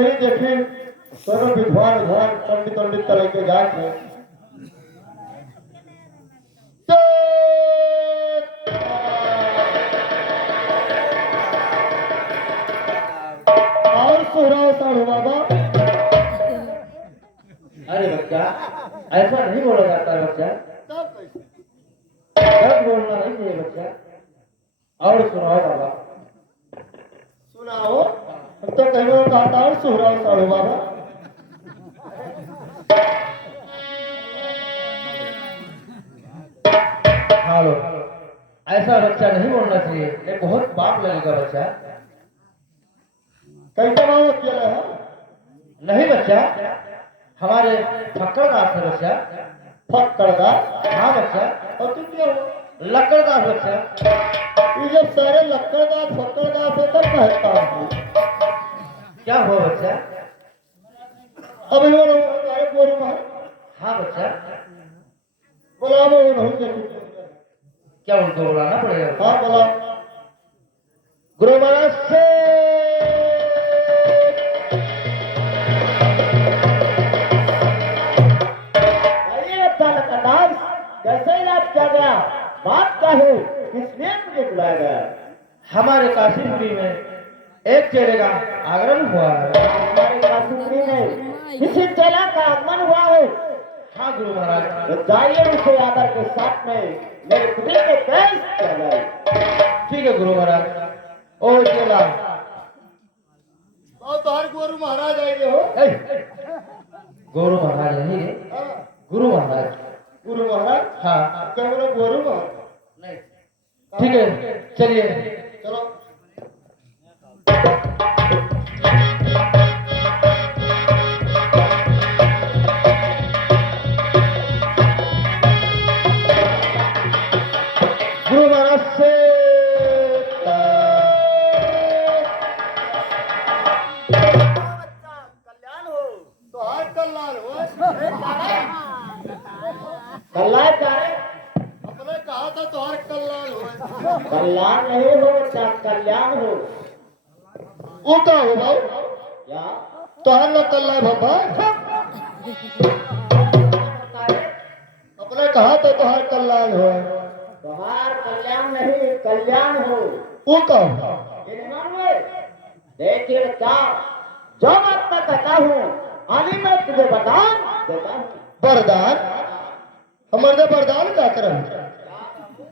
चलिए देखिए दोनों विद्वान विद्वान पंडित पंडित तरह के जाके और सुहराव साढ़ू बाबा। अरे बच्चा, ऐसा नहीं बोला जाता है बच्चा, गलत बोलना नहीं चाहिए बच्चा। और सुनाओ बाबा। सुनाओ, हम तो कहीं और कहा था और सुहराव साढ़ू बाबा। हेलो, ऐसा बच्चा नहीं बोलना चाहिए, ये बहुत पाप लगेगा बच्चा। कैसे बाबा किया है? नहीं बच्चा, हमारे फक्कड़दास है बच्चा। फक्कड़दास? हाँ बच्चा। और तू क्या हो? लक्कड़दास बच्चा। ये जब सारे लक्कड़दास फक्कड़दास है तब कहता हूँ क्या हुआ बच्चा? अभी वो तुम्हारे गोरू में हाँ बच्चा। बोला वो नहीं देखी। क्या उनको बुलाना पड़ेगा? हाँ बोला। गुरु महाराज से कैसे इलाज किया गया? बात क्या है? किसने मुझे बुलाया गया? हमारे काशीपुरी में एक चेले का आगमन हुआ है। हमारे काशीपुरी में किसी चेला का आगमन हुआ है? हाँ गुरु महाराज। तो जाइए उसे आदर के साथ में मेरे पुत्री के पेश किया जाए। ठीक है गुरु महाराज। ओ चेला, तो हर गुरु महाराज आएंगे हो। गुरु महाराज नहीं है, गुरु महाराज। गुरु महाराज? हाँ। क्या बोला गुरु महाराज? नहीं, ठीक है चलिए। चलो। गुरु महाराज से कल्याण हो। तो हर कल्याण हो। कल्याण क्या है? अपने कहा था तो हर कल्याण हो। कल्याण नहीं हो बच्चा, कल्याण हो। वो क्या हो भाई? क्या? तो हर लोग कल्याण हो भाई। अपने कहा था तो हर कल्याण हो। तुम्हार कल्याण नहीं, कल्याण हो। वो क्या हो? देखिए बच्चा, जो बात मैं कहता हूँ आनी मैं तुझे वरदान देता हूँ। वरदान? हमारे वरदान क्या करें?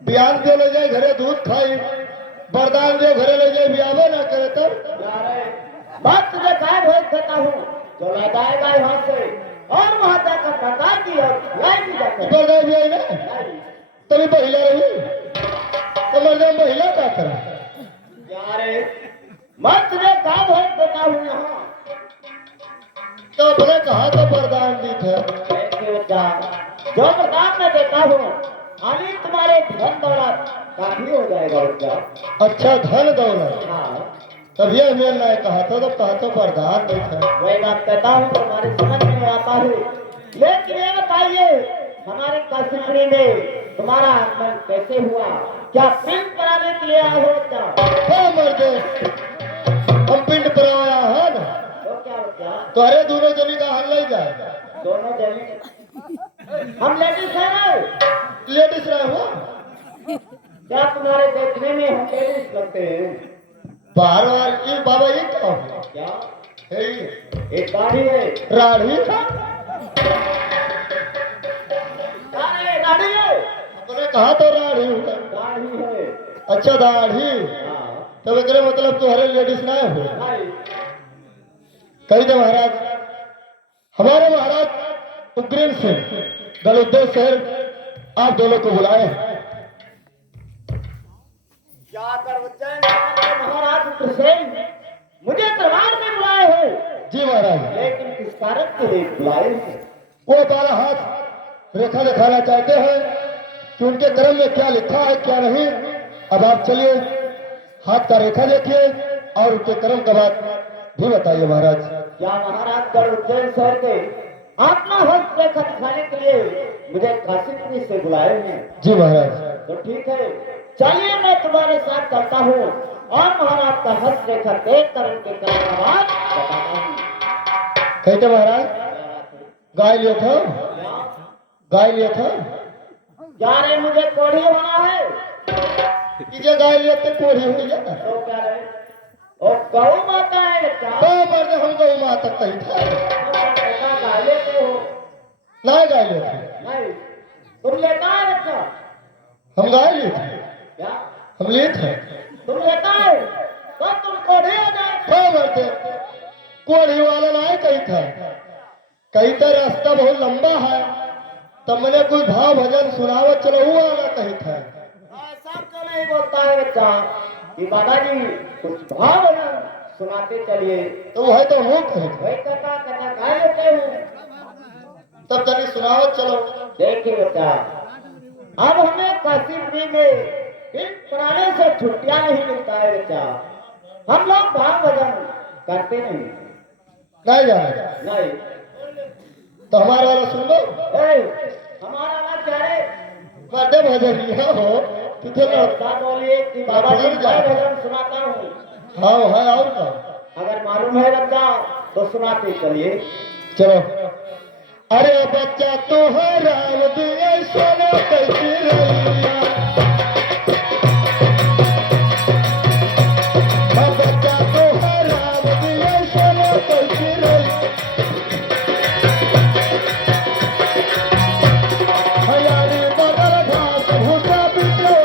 बयान जो ले जाए घरे दूध खाई, वरदान जो घरे ले जाए बियावे ना करे तब। बात तुझे काय भेज देता हूँ, जो ले जाएगा यहाँ से और वहाँ जाकर वरदान की और लाई भी जाकर वरदान भी आई ना तभी महिला रही। तो मर्द महिला क्या करें? यारे मैं तुझे क्या भेज देता हूँ यहाँ। तो अपने कहा तो वरदान दी थे। जो वरदान मैं देता हूँ आनी तुम्हारे धन दौलत काफी हो जाएगा बच्चा। अच्छा धन दौलत? हाँ। तभी हमें मैं कहा तो कहा तो वरदान नहीं था। वही बात कहता हूँ तुम्हारी समझ में आता है। लेकिन ये बताइए हमारे काशीपुरी में तुम्हारा आगमन कैसे हुआ? क्या पिंड कराने के लिए आए हो बच्चा? मर्दे हम पिंड पर आया है ना। तो क्या बच्चा? तो अरे दोनों जनी का हल नहीं जाए। दोनों जनी हम लेडीज है ना? लेडीज रहे हो? क्या तुम्हारे देखने में हम लेडीज लगते हैं? बार बार ये बाबा ये क्या है? एक दाढ़ी है। राढ़ी? दाढ़ी है। अपने कहा तो राढ़ी दाढ़ी है। अच्छा दाढ़ी। तब एक मतलब तुम्हारे लेडीज ना हो? कही दे महाराज, हमारे महाराज उग्रन सिंह गलुद्दे शहर आप दोनों को बुलाए हैं। क्या कर महाराज उग्रसेन मुझे दरबार में बुलाए हो? जी महाराज। लेकिन किस कारण के लिए बुलाए हैं? वो तारा हाथ रेखा दिखाना चाहते हैं कि उनके कर्म में क्या लिखा है क्या नहीं। अब आप चलिए हाथ का रेखा देखिए और उनके कर्म का बात भी बताइए महाराज। क्या महाराज गढ़ उज्जैन शहर के अपना हस्त रेखा दिखाने के लिए मुझे काशीपुरी से बुलाए हैं? जी महाराज। तो ठीक है चलिए मैं तुम्हारे साथ चलता हूँ और महाराज का हस्त रेखा देख कर उनके कर्म का बात बताता हूँ। कहते महाराज गाय लिया था, गाय लिया था। जा रहे मुझे कोढ़ी होना है। इजे गाय लिया तो कोढ़ी हुई है ना। तो क्या रहे? ओ गौ माता है बच्चा। तो मर्द हम गौ माता कही था। पैसा गाय लेते हो? ना गाय लिया था। नहीं, तुम लेता है बच्चा? हम गाय लिए थे। क्या? हम लिए थे। तुम लेता है? तो तुम कोढ़ी हो जाए। तो मर्द कोढ़ी वाला ना कही था। कही था रास्ता बहुत लंबा है, तब मैंने कोई भाव भजन सुनावत चलो हुआ ना कही था। ऐसा क्यों नहीं बोलता है बच्चा कि दादाजी कुछ भाव भजन सुनाते चलिए? तो वह तो हम कही थे। वही कथा कथा गाय लेते हो। तब तनी सुनावत चलो। देखिए बच्चा, अब हमें काशीपुरी में इन पुराने से छुट्टियां नहीं मिलता है बच्चा। हम लोग भाव भजन करते नहीं। नहीं जाना नहीं। तो हमारा वाला सुन लो। हमारा बात क्या रे? मर्दे भजन लिया हो तुझे ऐसा बोलिए कि बाबा जी मैं भजन सुनाता हूँ। हाँ है और का अगर मालूम है बच्चा तो सुनाते चलिए। चलो। अरे बच्चा तो है राम दिए सोना कैसी रैया। बच्चा तो है राम दिए सोना कैसी रैया। हयारी बगल घास भूसा बिछो।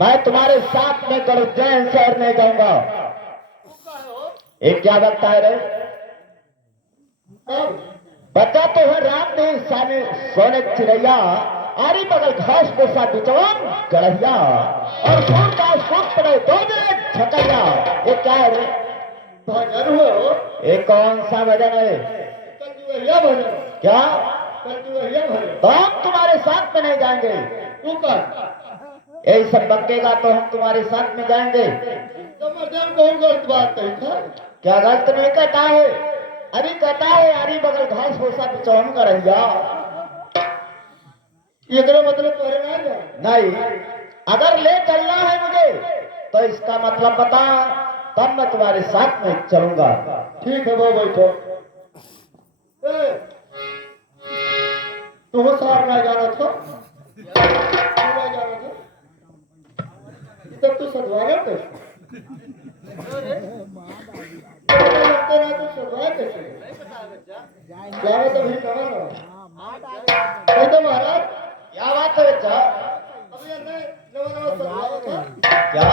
मैं तुम्हारे साथ में करो जैन शहर में जाऊंगा। एक क्या लगता है रे? बच्चा तो है रात दिन साने सोने चिड़ैया, आरी बगल घास को सा बिचवान गड़हिया और सूर का सूट पड़े दो दिन छकैया। ये क्या है रे? भजन हो ये कौन सा भजन है? कंजुवैया भजन। क्या? कंजुवैया भजन। तो हम तुम्हारे साथ में नहीं जाएंगे। ऊपर यही सब बकेगा तो हम तुम्हारे साथ में जाएंगे। तो मर्दन कौन गलत बात कही था। क्या गलत नहीं कहता है? अभी कहता है आरी बगल घास भूसा बिचौन गड़हिया। एकरा मतलब तोरे ना जा। नहीं, अगर ले चलना है मुझे तो इसका मतलब बता, तब मैं तुम्हारे साथ में चलूंगा। ठीक है वो बैठो। तुम सार ना जाना था। तब तो सदवाया कैसे? तो सदवाया कैसे? जाने तो भी कहा ना। नहीं तो महाराज क्या बात है बच्चा? अभी नवा सदवाया था। क्या?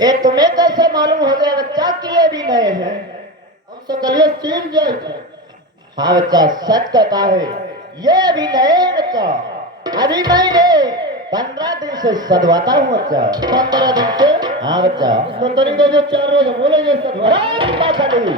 ये तुम्हें कैसे मालूम हो गया बच्चा कि ये भी नए हैं? हम सकलिए चीन जाए थे। हाँ बच्चा, सच कहता है ये भी नए हैं बच्चा। अभी मैंने 15 दिन से सदवाता हूँ बच्चा। 15 दिन से? हाँ बच्चा। तो तरीके जो 4 रोज बोले जैसे अरे बात नहीं।